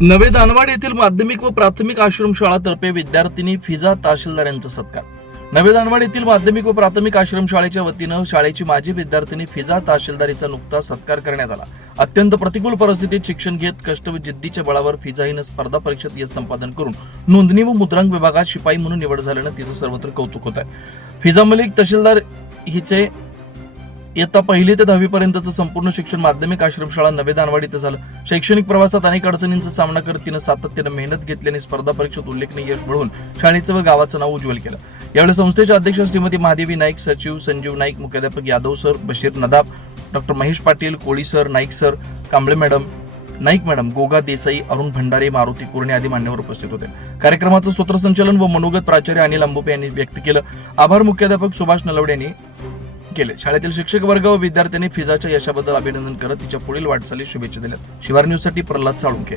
नवे दानवाड येथील माध्यमिक व प्राथमिक आश्रमशाळातर्फे विद्यार्थिनी फिजा तहसीलदार यांचा सत्कार. नवे दानवाड येथील माध्यमिक व प्राथमिक आश्रमशाळेच्या वतीनं शाळेची माजी विद्यार्थिनी फिजा तहसीलदार यांचा नुकताच सत्कार करण्यात आला. अत्यंत प्रतिकूल परिस्थितीत शिक्षण घेत कष्ट व जिद्दीच्या बळावर फिजा हिनं स्पर्धा परीक्षेत यश संपादन करून नोंदणी व मुद्रांक विभागात शिपाई म्हणून निवड झाल्यानं तिचं सर्वत्र कौतुक होत आहे. फिजा मलिक तहसीलदार हिचे इयत्ता 1ली ते 10वी पर्यंतचं संपूर्ण शिक्षण माध्यमिक आश्रमशाळा नवे दानवाड इथं झालं. शैक्षणिक प्रवासात अनेक अडचणींचा सामना करत तिनं सातत्यानं मेहनत घेतल्याने स्पर्धा परीक्षेत उल्लेखनीय यश मिळवून शाळेचं व गावाचं नाव उज्ज्वल केलं. यावेळी संस्थेच्या अध्यक्ष श्रीमती महादेवी नाईक, सचिव संजीव नाईक, मुख्याध्यापक Yadav sir, Bashir Nadab, doctor Mahesh Patil, Koli sir, Naik sir, Kamble madam, Naik madam, Goga Desai, Arun Bhandare, Maruti Kurne आदी मान्यवर उपस्थित होते. कार्यक्रमाचं सूत्रसंचालन व मनोगत प्राचार्य अनिल अंबुपे यांनी व्यक्त केलं. आभार मुख्याध्यापक सुभाष नलवडे यांनी केले. शाळेतील शिक्षक वर्ग व विद्यार्थ्यांनी फिजाच्या यशाबद्दल अभिनंदन करत तिच्या पुढील वाटचालीस शुभेच्छा दिल्या. शिवार न्यूज साठी प्रल्हाद साळुंखे.